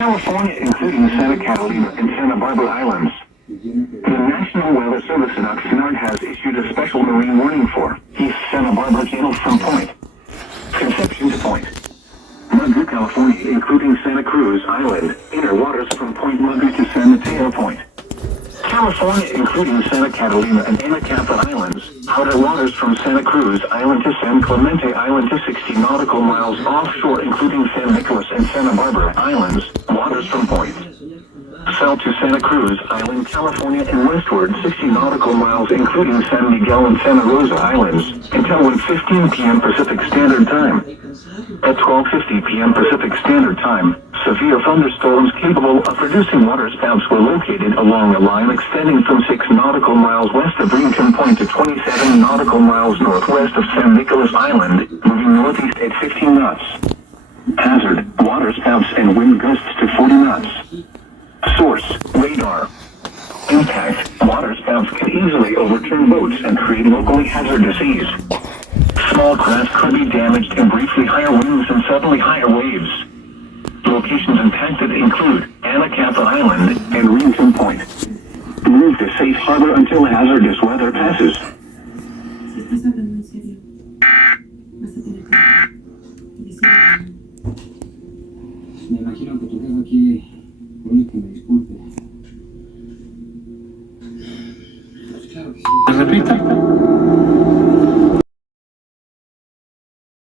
California, including Santa Catalina and Santa Barbara Islands. The National Weather Service in Oxnard has issued a special marine warning for East Santa Barbara Channel from Point Conception to Point Mugu, California, including Santa Cruz Island, inner waters from Point Mugu to San Mateo Point. California, including Santa Catalina and Anacapa Islands, outer waters from Santa Cruz Island to San Clemente Island to 60 nautical miles offshore, including San Nicolas and Santa Barbara Islands, waters from Point South to Santa Cruz Island, California, and westward 60 nautical miles, including San Miguel and Santa Rosa Islands, until 1:15 p.m. Pacific Standard Time. At 12:50 p.m. Pacific Standard Time, severe thunderstorms capable of producing waterspouts were located along a line extending from 6 nautical miles west of Rincon Point to 27 nautical miles northwest of San Nicolas Island, moving northeast at 15 knots. Hazard, waterspouts and wind gusts to 40 knots. Source, radar. Impact, waterspouts can easily overturn boats and create locally hazardous seas. Small craft could be damaged in briefly higher winds and suddenly higher waves. Locations impacted include Anacapa Island and Rincon Point. Move to safe harbor until hazardous weather passes. Si estás hablando en serio, vas a tener que decirlo. Me imagino que tu jefe aquí